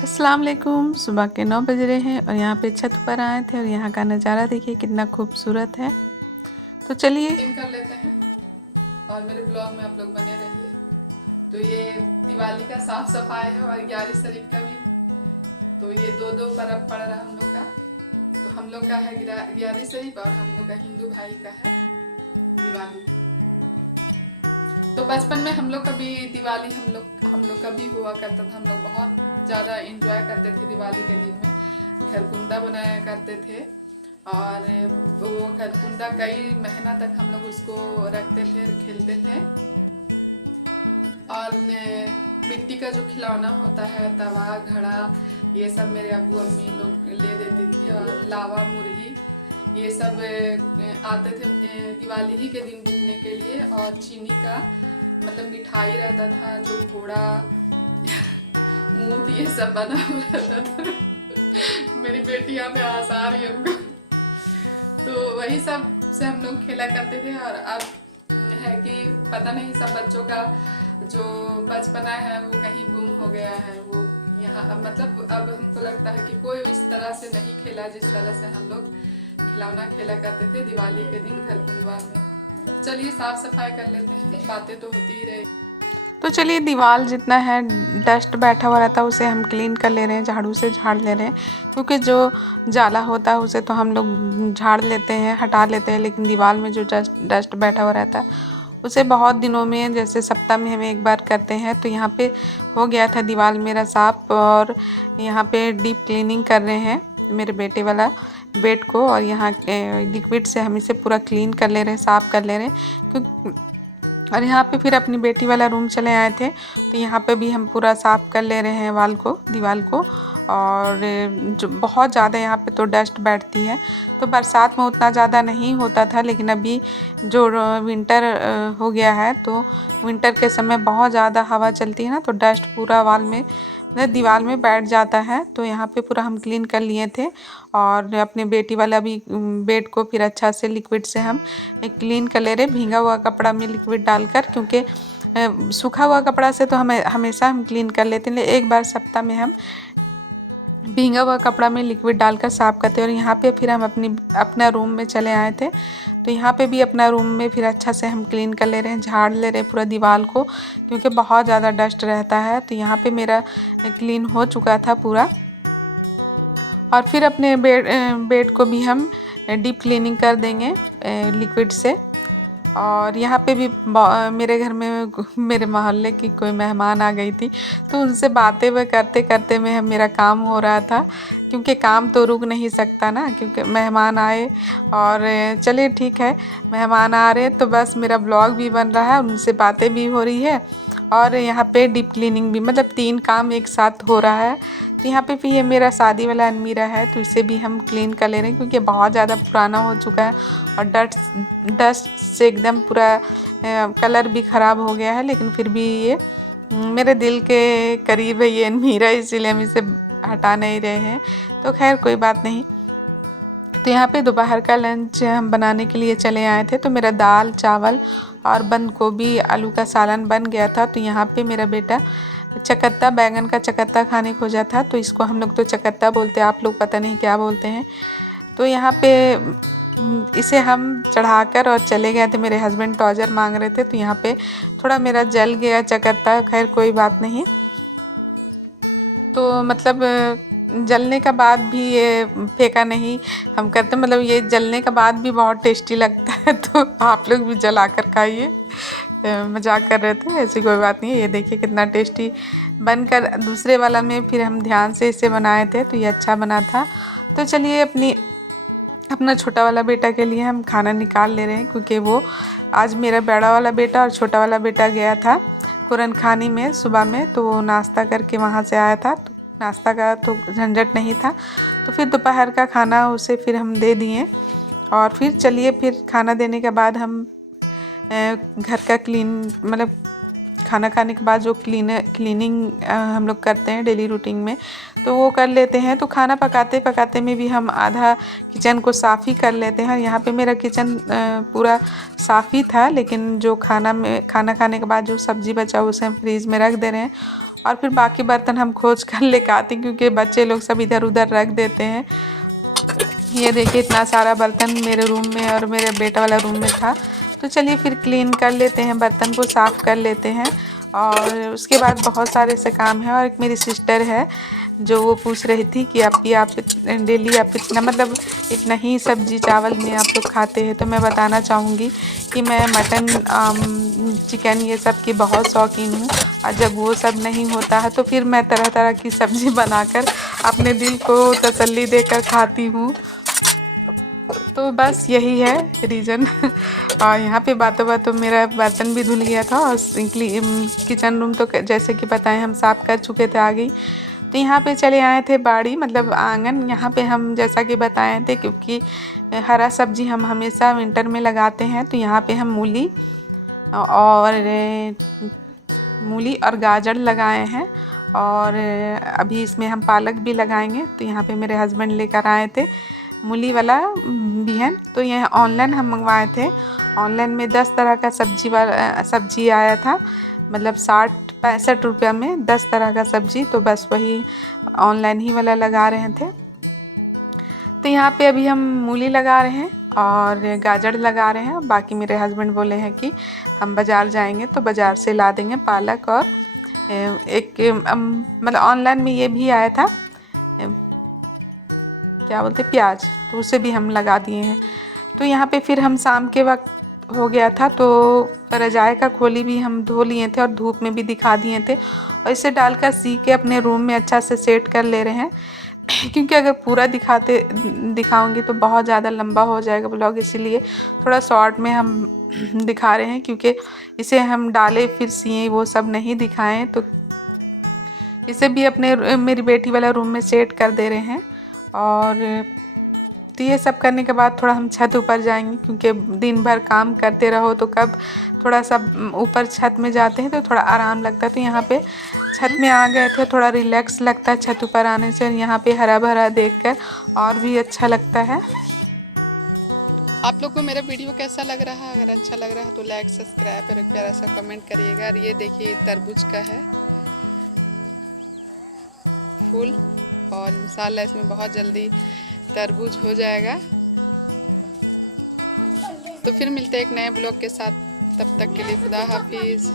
अस्सलाम वालेकुम। सुबह के 9 बज रहे हैं और यहाँ पे छत पर आए थे और यहाँ का नज़ारा देखिए कितना खूबसूरत है। तो चलिए कर लेते हैं और मेरे ब्लॉग में आप लोग बने रहिए। तो ये दिवाली का साफ सफाई है और 11 शरीफ का भी। तो ये दो दो पर्व पड़ रहा हम लोग का। तो हम लोग का है 11 शरीफ और हम लोग का हिंदू भाई का है दिवाली। तो बचपन में हम लोग का भी दिवाली हम लोग का भी हुआ करता था। हम लोग बहुत ज़्यादा इंजॉय करते थे दिवाली के दिन में। घरकुंडा बनाया करते थे और वो घरकुंडा कई महीना तक हम लोग उसको रखते थे, खेलते थे। और मिट्टी का जो खिलौना होता है, तवा, घड़ा, ये सब मेरे अब्बू अम्मी लोग ले देती थी। और लावा, मुरही, ये सब आते थे दिवाली ही के दिन बिकने के लिए। और चीनी का मतलब मिठाई रहता था, जो घोड़ा ऊँट ये सब बना हुआ रहता था। मेरी बेटी यहाँ पे हंसा रही है हमको। तो वही सब से हम लोग खेला करते थे। और अब है कि पता नहीं सब बच्चों का जो बचपना है वो कहीं गुम हो गया है। वो यहाँ मतलब अब हमको लगता है कि कोई इस तरह से नहीं खेला जिस तरह से हम लोग खिलौना खेला करते थे दिवाली के दिन घरकुंडवा में। चलिए साफ सफाई कर लेते हैं, बातें तो होती ही रहे। तो चलिए दीवार जितना है डस्ट बैठा हुआ रहता है उसे हम क्लीन कर ले रहे हैं, झाड़ू से झाड़ ले रहे हैं। क्योंकि जो जाला होता है उसे तो हम लोग झाड़ लेते हैं, हटा लेते हैं, लेकिन दीवार में जो डस्ट बैठा हुआ रहता है उसे बहुत दिनों में, जैसे सप्ताह में हम एक बार करते हैं। तो यहाँ पे हो गया था दीवार मेरा साफ और यहाँ पे डीप क्लीनिंग कर रहे हैं मेरे बेटे वाला बेड को। और यहाँ लिक्विड से हम इसे पूरा क्लीन कर ले रहे हैं, साफ़ कर ले रहे हैं। क्योंकि और यहाँ पे फिर अपनी बेटी वाला रूम चले आए थे। तो यहाँ पे भी हम पूरा साफ़ कर ले रहे हैं वाल को, दीवार को। और जो बहुत ज़्यादा यहाँ पे तो डस्ट बैठती है। तो बरसात में उतना ज़्यादा नहीं होता था, लेकिन अभी जो विंटर हो गया है तो विंटर के समय बहुत ज़्यादा हवा चलती है ना, तो डस्ट पूरा वाल में मतलब दीवार में बैठ जाता है। तो यहाँ पे पूरा हम क्लीन कर लिए थे। और अपने बेटी वाला भी बेड को फिर अच्छा से लिक्विड से हम क्लीन कर ले रहे, भींगा हुआ कपड़ा में लिक्विड डालकर। क्योंकि सूखा हुआ कपड़ा से तो हमें हमेशा हम क्लीन कर लेते हैं, लेकिन एक बार सप्ताह में हम भींगा हुआ कपड़ा में लिक्विड डालकर साफ़ करते हैं। और यहाँ पे फिर हम अपना रूम में चले आए थे। तो यहाँ पे भी अपना रूम में फिर अच्छा से हम क्लीन कर ले रहे हैं, झाड़ ले रहे हैं पूरा दीवार को, क्योंकि बहुत ज़्यादा डस्ट रहता है। तो यहाँ पे मेरा क्लीन हो चुका था पूरा। और फिर अपने बेड को भी हम डीप क्लीनिंग कर देंगे लिक्विड से। और यहाँ पे भी मेरे घर में मेरे मोहल्ले की कोई मेहमान आ गई थी, तो उनसे बातें हुए करते करते में मेरा काम हो रहा था। क्योंकि काम तो रुक नहीं सकता ना, क्योंकि मेहमान आए। और चलिए ठीक है, मेहमान आ रहे हैं तो बस मेरा ब्लॉग भी बन रहा है, उनसे बातें भी हो रही है और यहाँ पे डीप क्लीनिंग भी, मतलब 3 काम एक साथ हो रहा है। तो यहाँ पे भी ये मेरा शादी वाला अलमीरा है, तो इसे भी हम क्लीन कर ले रहे हैं, क्योंकि बहुत ज़्यादा पुराना हो चुका है और डस्ट से एकदम पूरा कलर भी ख़राब हो गया है। लेकिन फिर भी ये मेरे दिल के करीब है ये अलमीरा, इसीलिए हम इसे हटा नहीं रहे हैं। तो खैर कोई बात नहीं। तो यहाँ पे दोपहर का लंच हम बनाने के लिए चले आए थे। तो मेरा दाल, चावल और बंद गोभी आलू का सालन बन गया था। तो यहाँ पे मेरा बेटा चकत्ता, बैंगन का चकत्ता खाने खोजा था। तो इसको हम लोग तो चकत्ता बोलते हैं, आप लोग पता नहीं क्या बोलते हैं। तो यहाँ पे इसे हम चढ़ाकर और चले गए थे। मेरे हस्बैंड टॉर्चर मांग रहे थे, तो यहाँ पे थोड़ा मेरा जल गया चकत्ता, खैर कोई बात नहीं। तो मतलब जलने का बाद भी ये फेंका नहीं हम करते, मतलब ये जलने का बाद भी बहुत टेस्टी लगता है। तो आप लोग भी जला कर खाइए। मजाक कर रहे थे, ऐसी कोई बात नहीं है। ये देखिए कितना टेस्टी बनकर, दूसरे वाला में फिर हम ध्यान से इसे बनाए थे तो ये अच्छा बना था। तो चलिए अपना छोटा वाला बेटा के लिए हम खाना निकाल ले रहे हैं, क्योंकि वो आज मेरा बड़ा वाला बेटा और छोटा वाला बेटा गया था कुरान खानी में सुबह में। तो वो नाश्ता करके वहाँ से आया था, तो नाश्ता का तो झंझट नहीं था। तो फिर दोपहर का खाना उसे फिर हम दे दिए। और फिर चलिए फिर खाना देने के बाद हम घर का मतलब खाना खाने के बाद जो क्लीनिंग हम लोग करते हैं डेली रूटीन में, तो वो कर लेते हैं। तो खाना पकाते पकाते में भी हम आधा किचन को साफ़ ही कर लेते हैं। यहाँ पे मेरा किचन पूरा साफ़ ही था, लेकिन जो खाना खाने के बाद जो सब्ज़ी बचा उसे हम फ्रीज़ में रख दे रहे हैं। और फिर बाकी बर्तन हम खोज कर लेकर आते हैं क्योंकि बच्चे लोग सब इधर उधर रख देते हैं। ये देखिए इतना सारा बर्तन मेरे रूम में और मेरे बेटा वाला रूम में था। तो चलिए फिर क्लीन कर लेते हैं, बर्तन को साफ़ कर लेते हैं। और उसके बाद बहुत सारे से काम है। और एक मेरी सिस्टर है जो वो पूछ रही थी कि आप डेली आप इतना मतलब इतना ही सब्जी चावल में आप लोग खाते हैं। तो मैं बताना चाहूँगी कि मैं मटन चिकन ये सब की बहुत शौकीन हूँ। और जब वो सब नहीं होता है तो फिर मैं तरह तरह की सब्ज़ी बनाकर अपने दिल को तसल्ली देकर खाती हूँ। तो बस यही है रीज़न। और यहाँ पे बातों बातों मेरा बर्तन भी धुल गया था और किचन रूम तो जैसे कि बताएं हम साफ़ कर चुके थे आ गई। तो यहाँ पे चले आए थे बाड़ी मतलब आंगन। यहाँ पे हम जैसा कि बताए थे क्योंकि हरा सब्जी हम हमेशा विंटर में लगाते हैं। तो यहाँ पे हम मूली और गाजर लगाए हैं। और अभी इसमें हम पालक भी लगाएंगे। तो यहाँ पे मेरे हस्बैंड लेकर आए थे मूली वाला बिहन। तो यह ऑनलाइन हम मंगवाए थे। ऑनलाइन में 10 तरह का सब्जी आया था, मतलब 60-65 रुपया में 10 तरह का सब्जी। तो बस वही ऑनलाइन ही वाला लगा रहे थे। तो यहाँ पे अभी हम मूली लगा रहे हैं और गाजर लगा रहे हैं। बाकी मेरे हस्बैंड बोले हैं कि हम बाज़ार जाएंगे तो बाज़ार से ला देंगे पालक और एक मतलब ऑनलाइन में ये भी आया था क्या बोलते प्याज, तो उसे भी हम लगा दिए हैं। तो यहाँ पे फिर हम शाम के वक्त हो गया था तो रजाई का खोली भी हम धो लिए थे और धूप में भी दिखा दिए थे। और इसे डालकर सी के अपने रूम में अच्छा से सेट कर ले रहे हैं क्योंकि अगर पूरा दिखाऊंगी तो बहुत ज़्यादा लंबा हो जाएगा ब्लॉग, इसीलिए थोड़ा शॉर्ट में हम दिखा रहे हैं। क्योंकि इसे हम डाले फिर सिए वो सब नहीं दिखाएं। तो इसे भी अपने मेरी बेटी वाला रूम में सेट कर दे रहे हैं। और तो ये सब करने के बाद थोड़ा हम छत ऊपर जाएंगे क्योंकि दिन भर काम करते रहो तो कब थोड़ा सा ऊपर छत में जाते हैं तो थोड़ा आराम लगता है। तो यहाँ पे छत में आ गए थे, थोड़ा रिलैक्स लगता है छत ऊपर आने से। यहाँ पे हरा भरा देखकर और भी अच्छा लगता है। आप लोग को मेरा वीडियो कैसा लग रहा है? अगर अच्छा लग रहा है तो लाइक सब्सक्राइब और एक प्यारा सा कमेंट करिएगा। और ये देखिए तरबूज का है फूल और इंशाल्लाह इसमें बहुत जल्दी तरबूज हो जाएगा। तो फिर मिलते हैं एक नए ब्लॉग के साथ, तब तक के लिए खुदा हाफिज़।